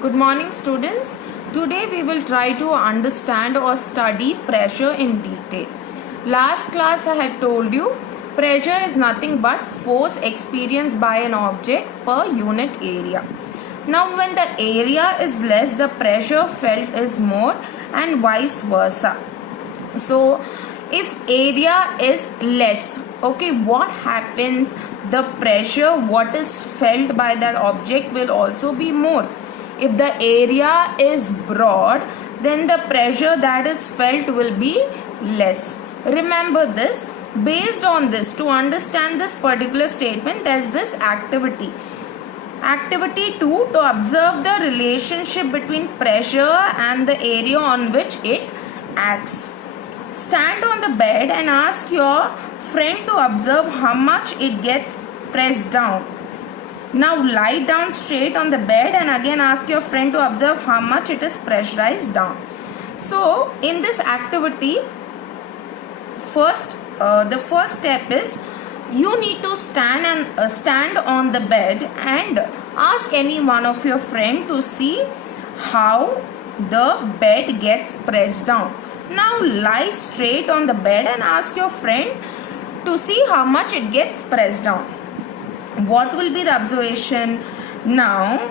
Good morning, students. Today we will try to understand or study pressure in detail. Last class I had told you pressure is nothing but force experienced by an object per unit area. Now when the area is less, the pressure felt is more and vice versa. So if area is less, okay, what happens? The pressure what is felt by that object will also be more. If the area is broad, then the pressure that is felt will be less. Remember this. Based on this, to understand this particular statement, there's this activity. Activity 2, to observe the relationship between pressure and the area on which it acts. Stand on the bed and ask your friend to observe how much it gets pressed down. Now lie down straight on the bed and again ask your friend to observe how much it is pressurized down. So in this activity, the first step is you need to stand on the bed and ask any one of your friend to see how the bed gets pressed down. Now lie straight on the bed and ask your friend to see how much it gets pressed down. What will be the observation? Now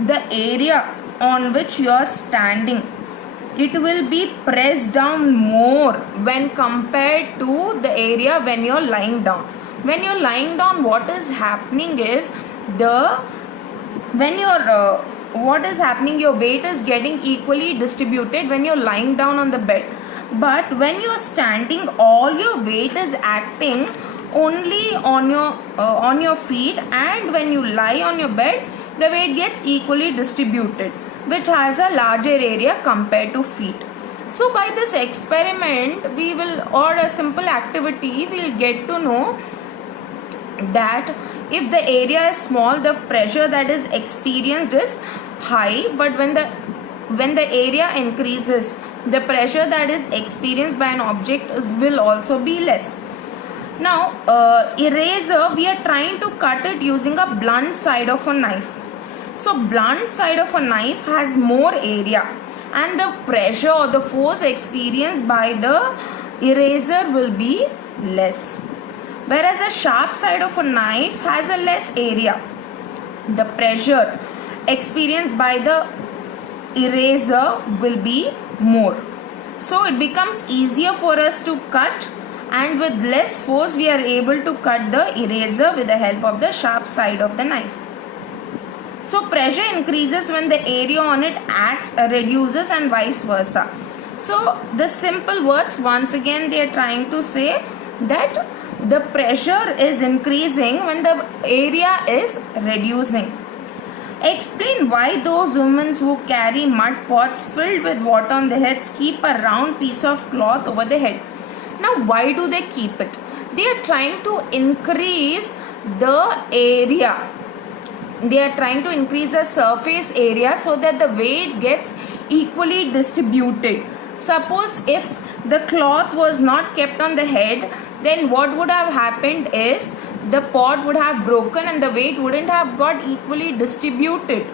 the area on which you are standing, it will be pressed down more when compared to the area when you are lying down. When you are lying down, what is happening is what is happening, your weight is getting equally distributed when you are lying down on the bed. But when you are standing, all your weight is acting only on your feet, and when you lie on your bed, the weight gets equally distributed, which has a larger area compared to feet. So by this experiment or a simple activity, we will get to know that if the area is small, the pressure that is experienced is high, but when the area increases, the pressure that is experienced by an object will also be less. Now eraser, we are trying to cut it using a blunt side of a knife. So blunt side of a knife has more area and the pressure or the force experienced by the eraser will be less. Whereas a sharp side of a knife has a less area. The pressure experienced by the eraser will be more. So it becomes easier for us to cut, and with less force we are able to cut the eraser with the help of the sharp side of the knife. So pressure increases when the area on it reduces and vice versa. So the simple words, once again they are trying to say that the pressure is increasing when the area is reducing. Explain why those women who carry mud pots filled with water on their heads keep a round piece of cloth over the head. Now why do they keep it? They are trying to increase the area. They are trying to increase the surface area so that the weight gets equally distributed. Suppose if the cloth was not kept on the head, then what would have happened is the pot would have broken and the weight wouldn't have got equally distributed,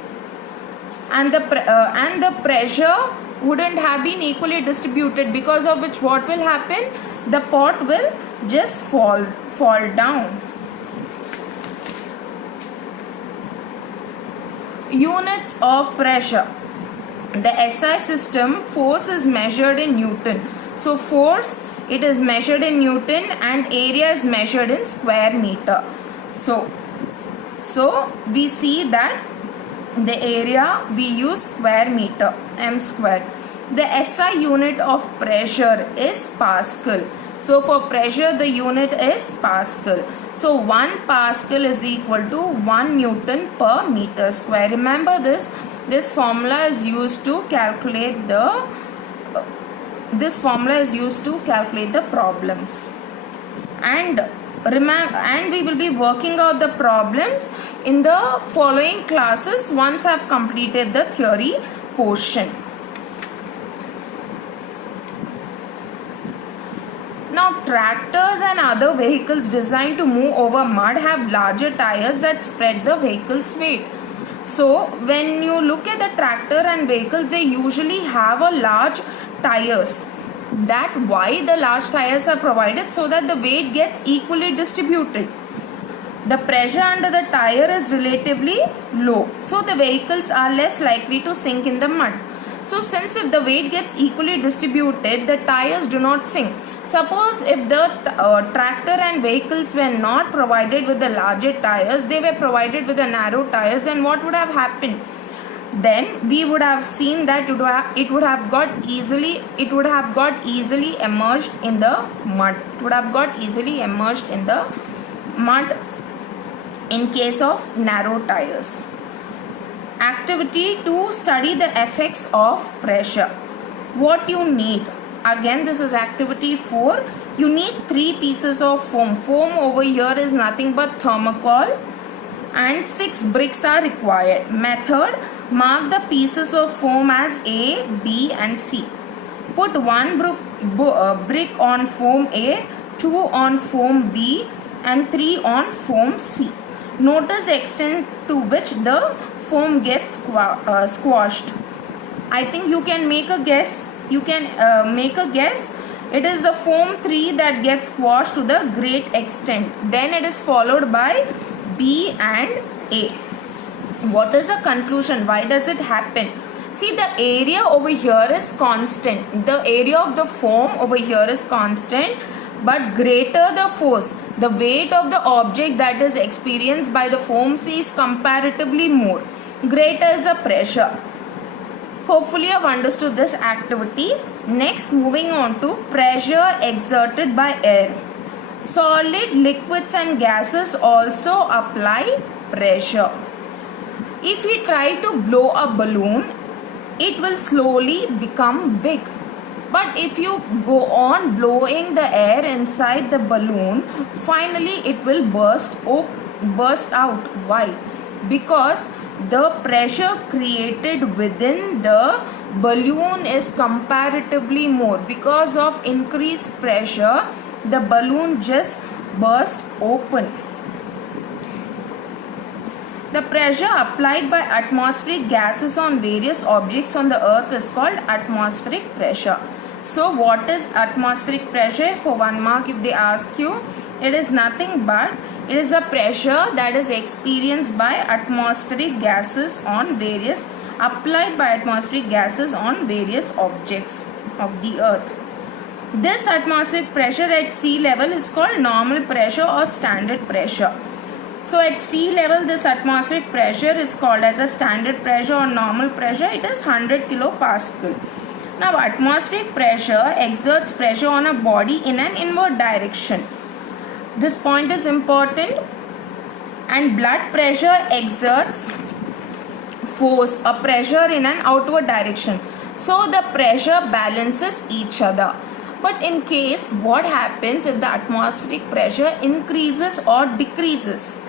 and the pressure wouldn't have been equally distributed, because of which what will happen, the pot will just fall down. Units of pressure. The SI system, force is measured in Newton. So force, it is measured in Newton and area is measured in square meter. So we see that the area we use square meter, m square. The SI unit of pressure is Pascal. So for pressure the unit is Pascal. So 1 Pascal is equal to 1 Newton per meter square. Remember this. This formula is used to calculate the problems. And we will be working out the problems in the following classes once I have completed the theory portion. Now tractors and other vehicles designed to move over mud have larger tires that spread the vehicle's weight. So when you look at the tractor and vehicles, they usually have a large tires. That why the large tires are provided, so that the weight gets equally distributed. The pressure under the tire is relatively low, so the vehicles are less likely to sink in the mud. So since if the weight gets equally distributed, the tires do not sink. Suppose if the tractor and vehicles were not provided with the larger tires, they were provided with the narrow tires, then what would have happened? Then we would have seen that it would have got easily emerged in the mud. It would have got easily emerged in the mud in case of narrow tires. Activity to study the effects of pressure. What you need? Again, this is activity 4. You need 3 pieces of foam. Foam over here is nothing but thermocol, and 6 bricks are required. Method: mark the pieces of foam as A, B and C. Put 1 brick on foam A, 2 on foam B and 3 on foam C. Notice the extent to which the foam gets squashed. I think you can make a guess. It is the foam 3 that gets squashed to the great extent. Then it is followed by B and A. What is the conclusion? Why does it happen? See, the area over here is constant. The area of the foam over here is constant, but greater the force, the weight of the object that is experienced by the foam C is comparatively more. Greater is the pressure. Hopefully you have understood this activity. Next, moving on to pressure exerted by air. Solid, liquids and gases also apply pressure. If we try to blow a balloon, it will slowly become big. But if you go on blowing the air inside the balloon, finally it will burst out. Why? Because the pressure created within the balloon is comparatively more. Because of increased pressure, the balloon just burst open. The pressure applied by atmospheric gases on various objects on the earth is called atmospheric pressure. So what is atmospheric pressure? For 1 mark, if they ask you, it is nothing but it is a pressure that is experienced by atmospheric gases on various applied by atmospheric gases on various objects of the earth. This atmospheric pressure at sea level is called normal pressure or standard pressure. So at sea level, this atmospheric pressure is called as a standard pressure or normal pressure. It is 100 kilopascal. Now, atmospheric pressure exerts pressure on a body in an inward direction. This point is important. And blood pressure exerts force or pressure in an outward direction. So the pressure balances each other. But in case, what happens if the atmospheric pressure increases or decreases?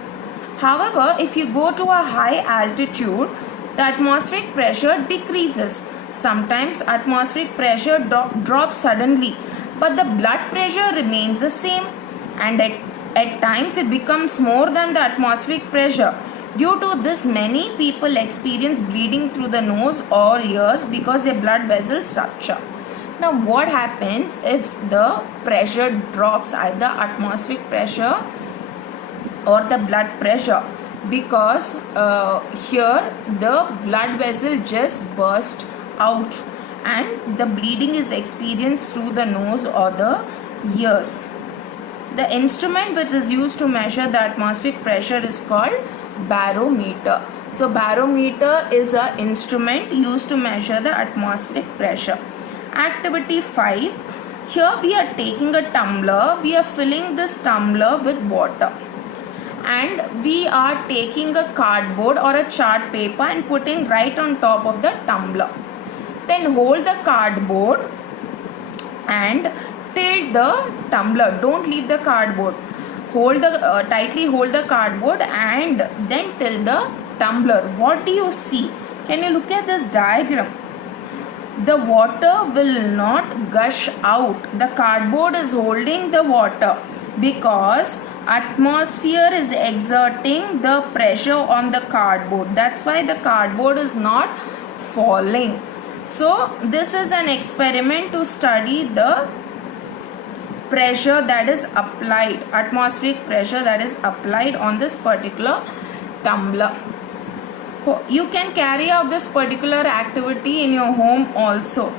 However, if you go to a high altitude, the atmospheric pressure decreases. Sometimes atmospheric pressure drops suddenly, but the blood pressure remains the same, and at times it becomes more than the atmospheric pressure. Due to this, many people experience bleeding through the nose or ears because their blood vessels rupture. Now, what happens if the pressure drops, either atmospheric pressure or the blood pressure? Because here the blood vessel just burst out and the bleeding is experienced through the nose or the ears. The instrument which is used to measure the atmospheric pressure is called barometer. So barometer is an instrument used to measure the atmospheric pressure. Activity 5. Here we are taking a tumbler. We are filling this tumbler with water. And we are taking a cardboard or a chart paper and putting right on top of the tumbler. Then hold the cardboard and tilt the tumbler. Don't leave the cardboard. Tightly hold the cardboard and then tilt the tumbler. What do you see? Can you look at this diagram? The water will not gush out. The cardboard is holding the water. because atmosphere is exerting the pressure on the cardboard. That's why the cardboard is not falling. So this is an experiment to study the pressure that is applied, atmospheric pressure that is applied on this particular tumbler. You can carry out this particular activity in your home also.